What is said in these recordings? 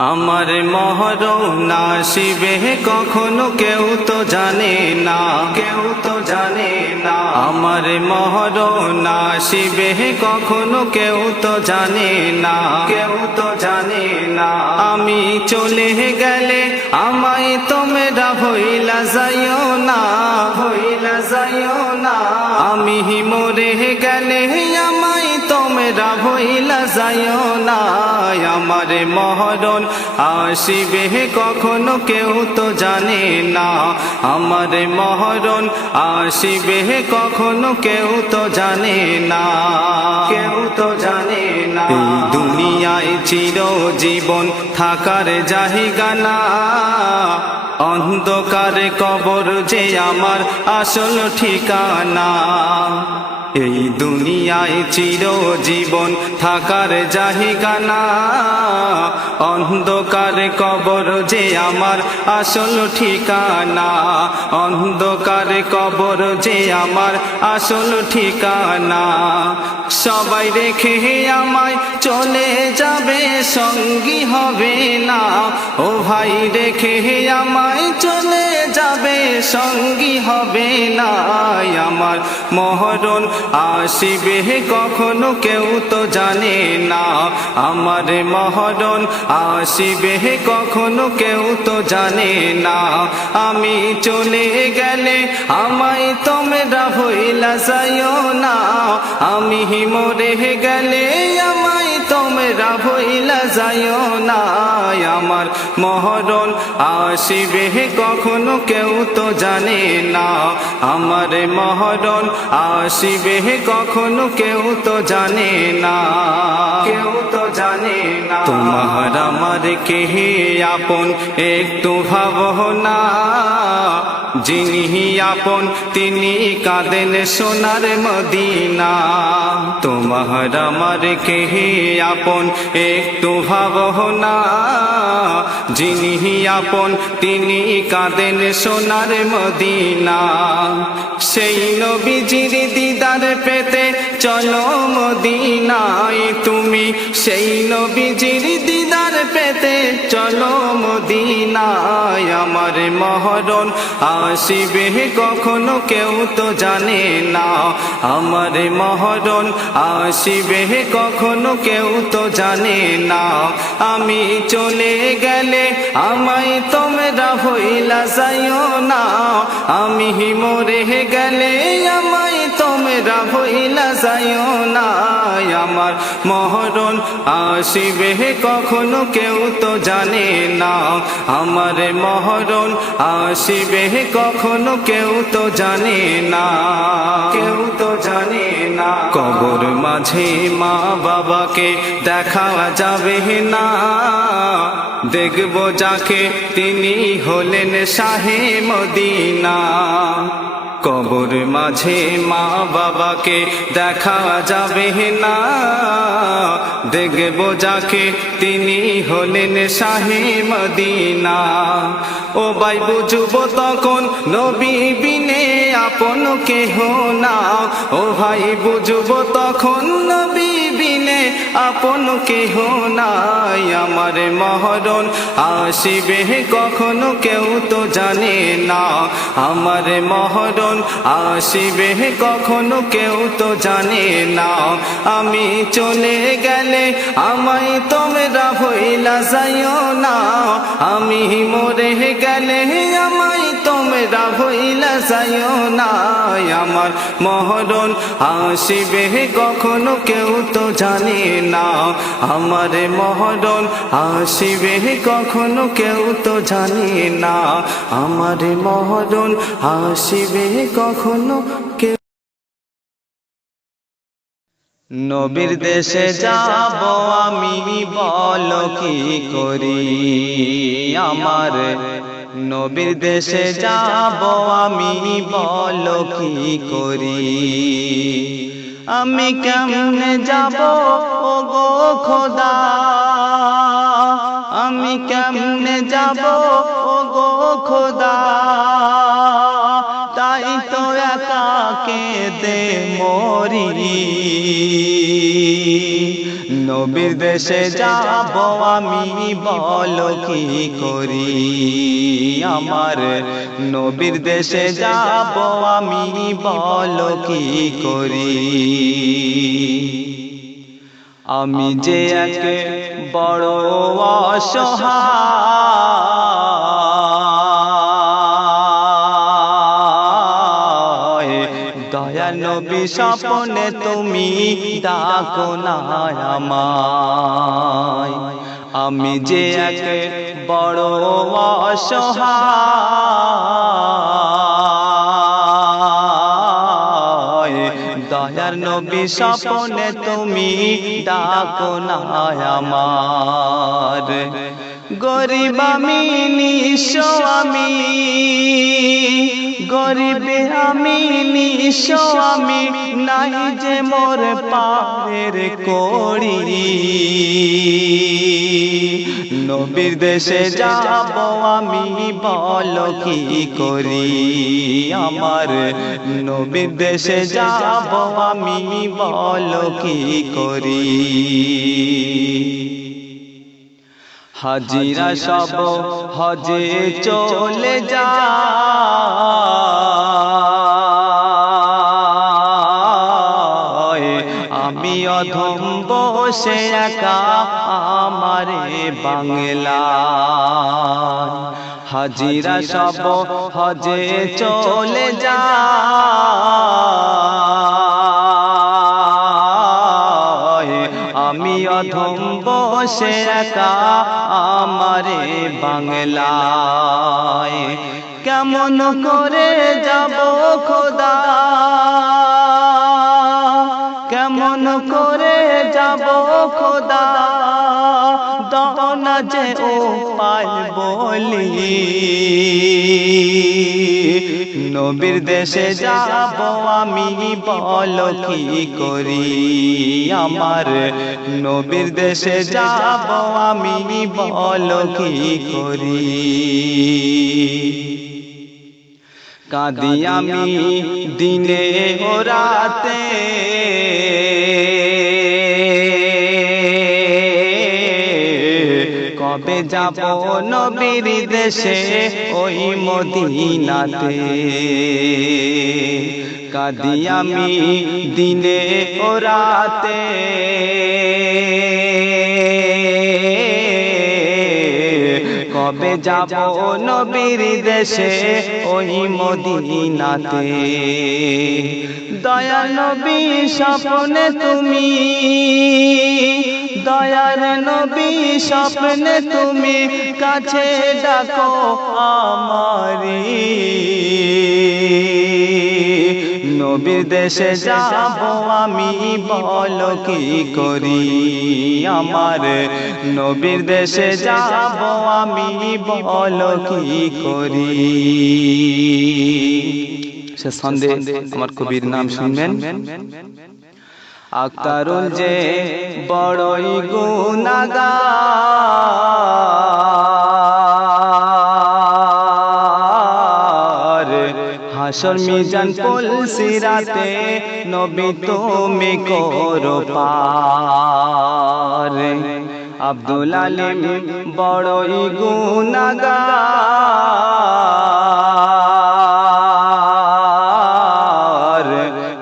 আমার মহরম আসিবে কখনো কেউ তো জানে না, কেউ তো জানে না। আমার মহরম আসিবে কখনো কেউ তো জানে না, কেউ তো জানে না। আমি চলে গেলে আমায় তোমরা ভইলা যাইও না, ভইলা যাইও না। আমি মরে গেলে আমায় তোমরা ভইলা যাইও না। আমার মহরম আসিবে কখনো কেউ তো জানে না, আমার মহরম আসিবে কখনো কেউ তো জানে না, কেউ তো জানে না। এই দুনিয়ায় চিরজীবন থাকার জায়গা না, অন্ধকার কবর যে আমার আসল ঠিকানা। এই দুনিয়ায় চিরজীবন থাকার জায়গা না, অন্ধকার কবর যে আমার আসল ঠিকানা। অন্ধকার কবর যে আমার আসল ঠিকানা। সবাই রেখে আমায় চলে যাবে, সঙ্গী হবে না। ও ভাই রেখে আমায় চলে যাবে, সঙ্গী হবে না। আমার মহরম আসিবে কখনো কেউ তো জানে না, আমার মহরম আসিবে কখনো কেউ তো জানে না। আমি চলে গেলে আমায় তোমরা ভইলা যাইও না, আমি মরে গেলে আমায় তোমরা ভইলা যাইও না। আমার মহরম আসিবে কখনো কেউ তো জানে না, আমার মহরম আসিবে কখনো কেউ তো জানে না, কেউ তো জানে না। তোমার আমার কে আপন একটু ভাবনা, যিনি আপন তিনি কাঁদেন সোনার মদিনা। তোমার আমার কে আপন একটু ভাবনা, যিনি আপন তিনি কাঁদেন সোনার মদিনা। সেই নবীজির দিদার পেতে চলো মদিনায় তুমি, সেই নবীজির দিদার পেতে চলো মদিনায়। আমার মহরম আসিবে কখনো কেউ তো জানে না, আমার মহরম আসিবে কখনো কেউ তো জানে না। আমি চলে গেলে আমায় তোমরা ভইলা যাইও না, আমি মরে গেলে আমায় তোমরা ভইলা যাইও না। আমার মহরম আসিবে কখনো কেউ তো জানে না, আমার মহরম আসিবে কখনো কেউ তো জানে না, কেউ তো জানে না। কবর মাঝে মা বাবাকে দেখা যাবে না, দেখব যাকে তিনি হলেন শাহে মদিনা। কবর মাঝে মা বাবাকে দেখা যাবে না, দেখব যাকে তিনি হলেন শাহে মদিনা। ও ভাই বুঝব তখন নবী বিনে আপন কেহ না, ও ভাই বুঝব তখন নবী বিনে আপন কেহ নাই। আমার মহরম আসিবে কখনো কেউ তো জানে না, আমার মহরম আসিবে কখনো কেউ তো জানে না। আমি চলে গেলে আমায় তোমরা ভইলা যাইও না, আমি মরে গেলে আমায় তোমরা ভইলা যাইও না। আমার মহরম আসিবে কখনো কেউ তো জানে না, আমার মহরম আসিবে কখনো কেউ তো জানে না, আমার মহরম আসিবে কখনো কেউ। নবীর দেশে যাব আমি বলো কি করি, আমার নবীর দেশে যাব আমি বলো কি করি। আমি কেমনে যাব ও গো খোদা, আমি কেমনে যাব ও গো খোদা। তাই তো একা কেঁদে মরি, নবীর দেশে যাব আমি বলো কি করি আমার নবীর দেশে যাব আমি বলো কি করি আমি যে এক বড় অসহায় দয়া নবী স্বপ্নে তুমি ডাকো না আমায় আমি যে এক বড় অসহায় দয়ার নবী স্বপ্নে তুমি ডাকো না আমার গরিব আমি নিঃস্ব আমি গরিব আমি নিঃস্ব আমি নাই যে মোর পারের করি নবীর দেশে যাব আমি বলো কি করি আমার নবীর দেশে যাব আমি বলো কি করি হাজিরা সব হজে চলে যায় আমি অধম বসে একা আমারে বাংলা হাজিরা সব হজে চলে যায় আমি অধম বসে একা আমারে বাংলায় কেমন করে যাব খোদা কেমন করে যাব খোদা দাও না যে উপায় বলি নবীর দেশে যাব আমি বলো কি করি আমার নবীর দেশে যাব আমি বলো কি করি কাঁদি আমি দিনে ও রাতে কবে যাব নবীর দেশে ওই মদিনাতে কাঁদি আমি দিনে ও রাতে কবে যাব নবীর দেশে ওই মদিনাতে দয়া নবী স্বপ্নে তুমি দয়ার নবী স্বপ্নে তুমি কাছে ডাকো আমারি নবীর দেশে যাব আমি বলো কি করি আমার নবীর দেশে যাব আমি বলো কি করি সে সন্দেহ আমার কবির নাম শুনবেন আক্তারুল যে বড়ই গুনাহগার হাসর মিজান পুল সিরাতে নবী তুমি করো পার আব্দুল আলিম বড়ই গুনাহগার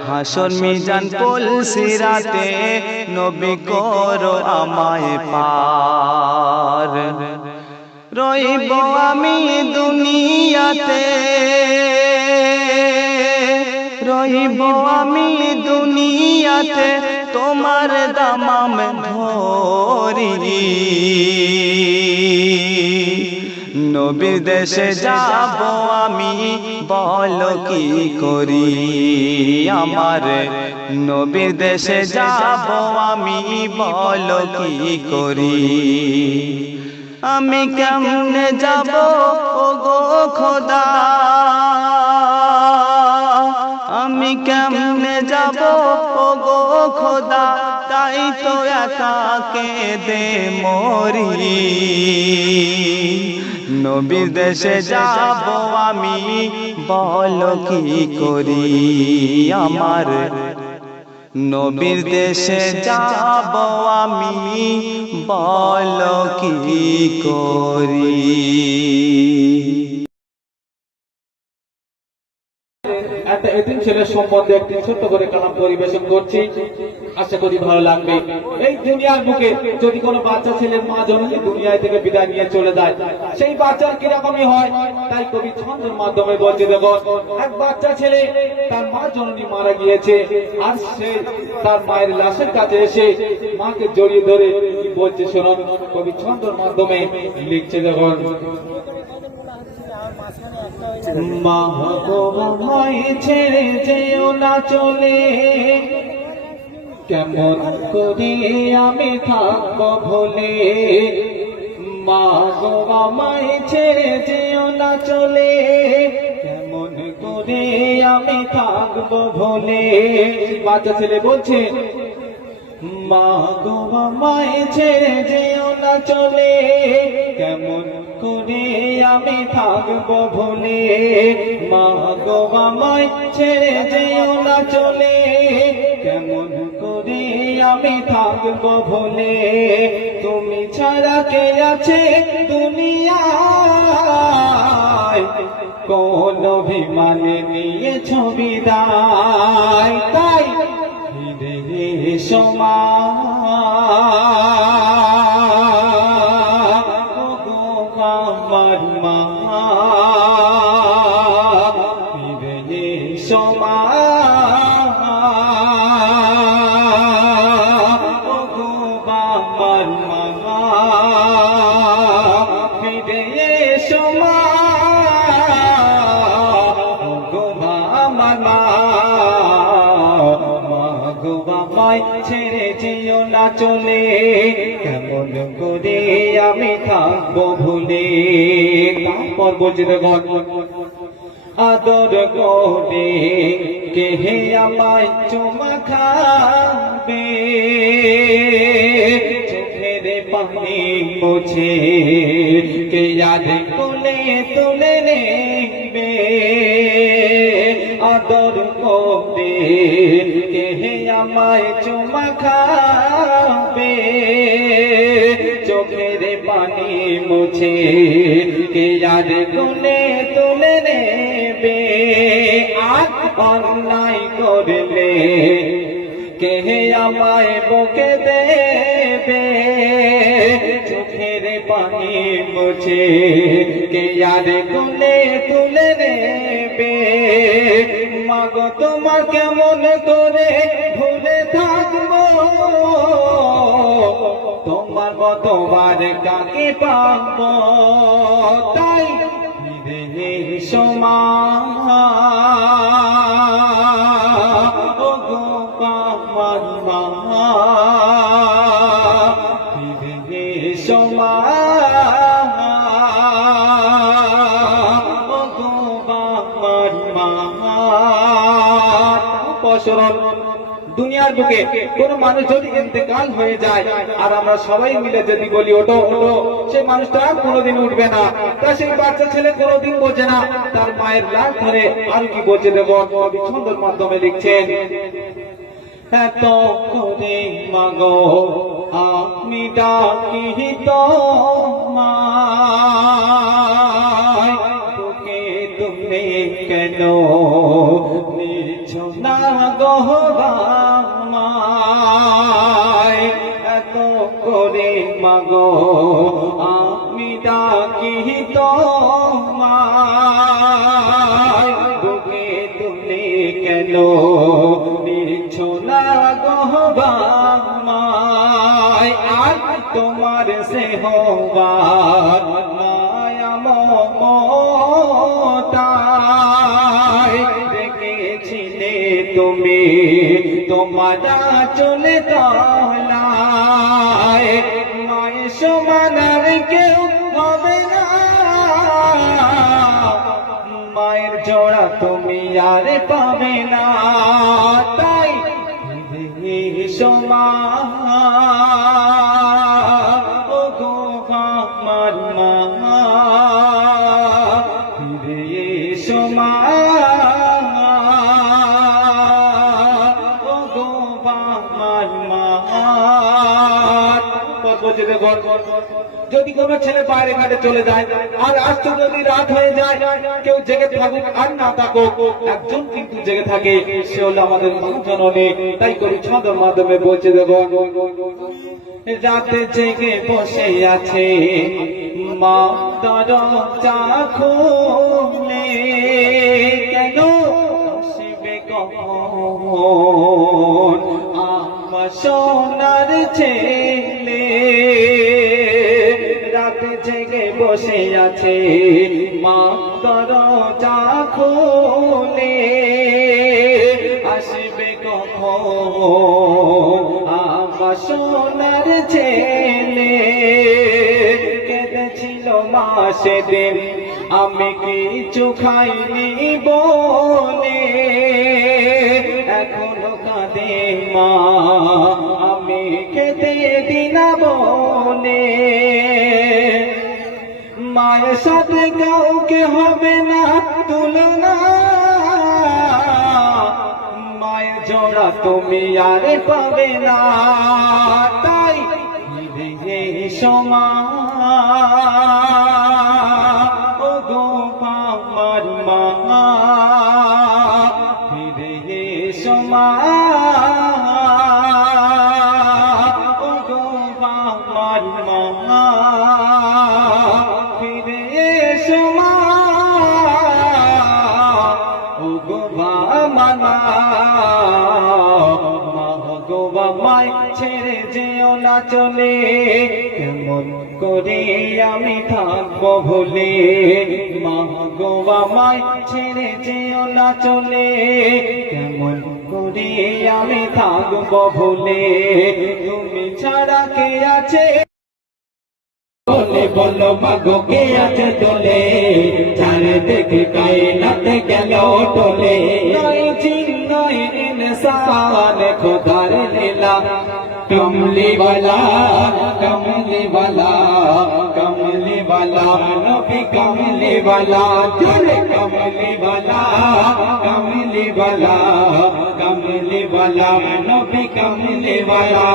হাসর মিজান পুল সিরাতে নবী করো আমায় পার রইব আমি দুনিয়াতে রইব আমি দুনিয়াতে তোমার দামাম ধরি নবীর দেশে যাব আমি বলো কি করি আমার নবীর দেশে যাব আমি বলো কি করি আমি কেমনে যাব ওগো খোদা আমি কেমনে যাব ওগো খোদা তাই তো একা কেঁদে মরি নবীর দেশে যাব আমি বলো কি করি আমার নবীর দেশে যাব আমি, বলো কি করি। একটা এতিম ছেলের সম্বন্ধে একটি ছোট্ট করে কালাম পরিবেশন করছি, আশা করি ভালো লাগবে। এই দুনিয়ার বুকে যদি কোনো বাচ্চা ছেলের মা জননী দুনিয়া থেকে বিদায় নিয়ে চলে যায়, সেই বাচ্চা কিরকমই হয় তাই কবি ছন্দের মাধ্যমে বলছে, দেখো এক বাচ্চা ছেলে তার মা জননী মারা গিয়েছে, আর সে তার মায়ের লাশের কাছে এসে মাকে জড়িয়ে ধরে কি বলছে শোনান, কবি ছন্দের মাধ্যমে লিখছে, দেখো মা গো আমায় ছেড়ে যেও না চলে, কেমন করে আমি থাকবো ভুলে। মা গো আমায় ছেড়ে যেও না চলে, কেমন করে আমি থাকবো ভুলে। বাচ্চা ছেলে বলছে, মা গো আমায় ছেড়ে যেও না চলে, কেমন করে আমি থাকবো ভুলে। মা গো আমায় ছেড়ে যেও না চলে, কেমন করে আমি থাকবো ভুলে। তুমি ছাড়া কে আছে দুনিয়ায়, কোন অভিমানে নিয়েছ বিদায়। তাই ফিরে এসো মা, আমার মা, ফিরে এসো মা, আমার মা, ফিরে এসো মা, আমার মা। আমায় ছেড়ে যেও না চলে, কেমন করে আমি থাকবো ভুলে। তারপর বলছে, দেখো আদর করে কে আমায় চুমা খাবে, চোখের পানি মুছে কে याद কোলে তুলে নেবে। আদর করে কে আমায় চুমা খাবে, চোখের পানি মুছে কে याद কোলে তুলে নেবে। আর অন্যায় করলে কে আমায় বকে দেবে, চোখের পানি মুছে কে याद কোলে তুলে নেবে। মাগো তোমার কেমন করে ভুলে থাকবো, তোমার কতবার কাকে পাবো। তাই ফিরে এসো মা, ও গো আমার মা, ফিরে এসো মা, ও গো আমার মা। দুনিয়ার বুকে কোন মানুষ যদি ইন্তেকাল হয়ে যায় আর আমরা সবাই মিলে যদি বলি ওঠো ওঠো, সেই মানুষটা কোনোদিন উঠবে না। তা সেই বাচ্চা ছেলে কোনোদিন বোঝে না, তার মায়ের লাশ ধরে আর কি বলছে, দেব কবি ছন্দের মাধ্যমে লিখছেন, এত করে মাগো আমি ডাকি তোমায়, তোকে তুমি কেন নিছ না গো আমায়। এত করে মাগো আমি ডাকি তোমায়, তোকে তুমি কেন নিছ না গো আমায়। আর তোমার সে হবার মায়া মমতায় রেখেছিলে তুমি তোমার চলে তলায়। মায়ের সমান আর কেউ হবে না, মায়ের জোড়া তুমি আর পাবে না। তাই এসো মা, ও গো আমার মা, ফিরে এসো মা, ও গো দেখুন, যদি কোনো ছেলে বাইরে ঘাটে চলে যায় আর আজকে যদি রাত হয়ে যায়, কেউ জেগে থাকুক আর না থাকুক, একজন কিন্তু জেগে থাকে, সে হলো আমাদের মা জননী। তাই করি ছন্দের মাধ্যমে বলছে দেখুন, রাতে জেগে বসে আছে মা দরজা খুলে, কেন আসবে কখন আমার সোনার ছেলে। রাতে জেগে বসে আছে মা দরজা খুলে, আসবে কখন আমার সোনার ছেলে। কেঁদেছিল মা সেদিন, আমি কিছু খাইনি বলে, এখনো কাঁদে মা, আমি খেতে দিনা বলে। মায়ের সাথে কাউকে হবে না তুলনা, মায়ের জোড়া তুমি আর পাবে না। তাই ফিরে এসো মা, ও গো আমার মা, ফিরে এসো মা, ও গো আমার মা, ফিরে এসো মা, ও গো আমার মা। গো আমায় ছেড়ে যেও না চলে, কেমন করে আমি থাকবো ভুলে। মা গো আমায় ছেড়ে যেও না চলে, কেমন করে আমি থাকবো ভুলে। তুমি ছাড়া কে আছে বলে, বলো মাগো কে আছে তোলে, চারিদিকে কায়নাতে গেল টোলে। নয় জিন নয় ইনসান, খোদার লীলা কমলি वाला, कमली वाला, कमली वाला, नबी कमली वाला, जोरे कमली वाला, कमली वाला, कमली वाला, नबी कमली वाला।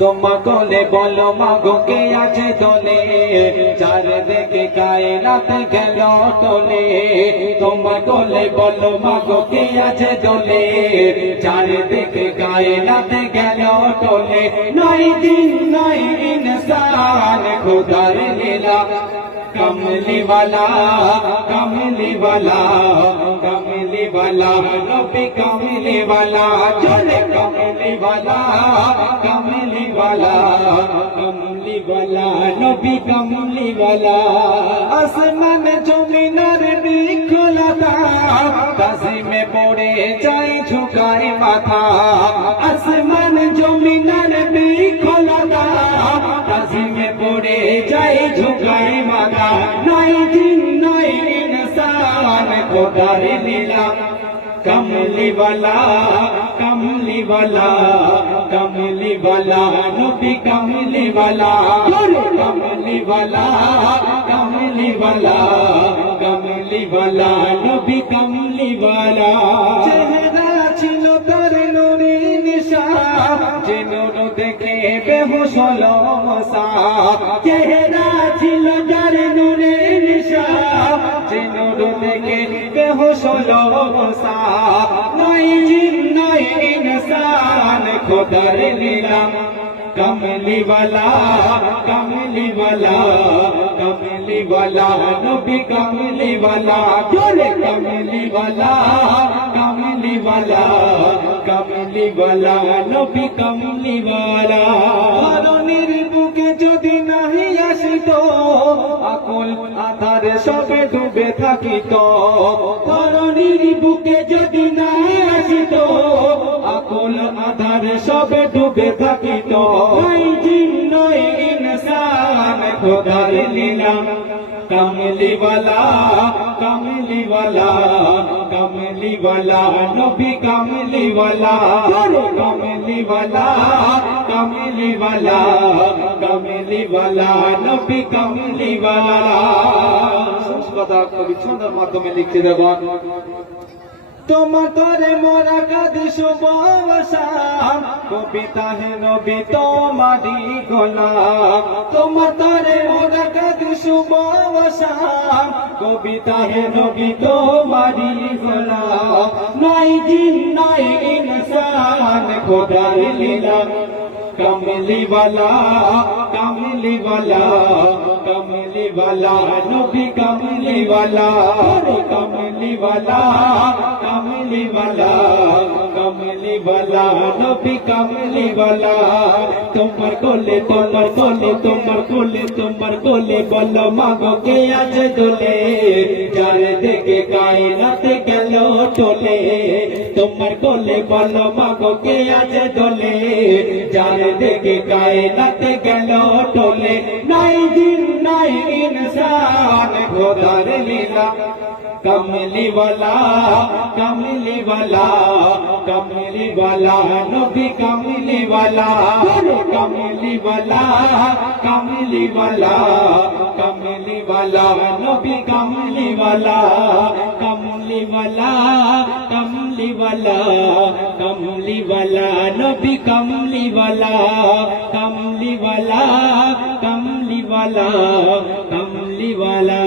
তোমা কোলে বলো মাগো কে আছে দোলে, চারিদিকে কায়নাতে গেল টোলে। তোমা কোলে বলো মাগো কে আছে দোলে, চারিদিকে কায়নাতে গেল টোলে। নয় দিন নয় ইনসান, খোদার লীলা कमली वाला, कमली वाला, कमली वाला, नबी कमली वाला, जोरे कमली वाला, कमली वाला, कमली वाला, नबी कमली वाला। आसमान जमीনের বিখলতা, তাজিমে পড়ে যায় ঝুঁকায় মাথা। আসমান জমিনের বিখলতা, তাজিমে পড়ে যায় ঝুঁকায় মাথা। নয় দিন নয় ইনসান, খোদার লীলা कमली वाला, कमली वाला, कमली वाला, नबी कमली वाला, कमली वाला, कमली वाला, कमली वाला, नबी कमली वाला। चेहरा छिलो तार नूरी निशा, जे नूर देखे बेहोश हलो मसा। चेहरा छिलो तार नूरी निशा, जे नूर देखे बेहोश हलो मसा। नई जिन नई इंसान, खुदार लीला कमली वाला, कमली वाला, कमली वाला, नबी कमली वाला, जोरे कमली वाला, कमली वाला, कमली वाला, नबी कमली वाला। ধরনীর বুকে যদি নাহি আসিত, আকুল আধারে সবে ডুবে থাকিত। ধরনীর বুকে যদি নাহি আসিত, আকুল আধারে সবে ডুবে থাকিত। নয় জিন নয় ইনসান, খোদার লীলা कमली वाला, कमली वाला, कमली वाला, नबी कमली वाला, कमली वाला, कमली वाला, कमली वाला, नबी कमली वाला। संस्कृत कवि छंদের মাধ্যমে লিখতে দেবেন, তোমার তরে মোরা কাঁদি শুভবসান কবিতা হে নবী তোমারি গোলাম তোমার তরে মোরা কাঁদি শুভবসান কবিতা হে নবী তোমারি গোলাম নাই জিন নাই ইনসান খোদার লীলা कमली वाला कमली वाला कमली वाला नबी कमली वाला कमली वाला कमली वाला कमली वाला नबी कमली वाला तुम्हार कोले तुम्हार कोले तुम्हार कोले तुम्हार कोले बोलो मागो के आज दोले जारे देखे कायनाते गेलो टोले तुम्हार कोले बोलो मागो के आज दोले जारे देखे कायनाते गेलो टोले নাই জিন নাই ইনসান খোদার লীলা कमली वाला कमली वाला कमली वाला नबी कमली वाला कमली वाला कमली वाला कमली वाला नबी कमली वाला कमली वाला कमली वाला कमली वाला नबी कमली वाला कमली वाला कमली वाला कमली वाला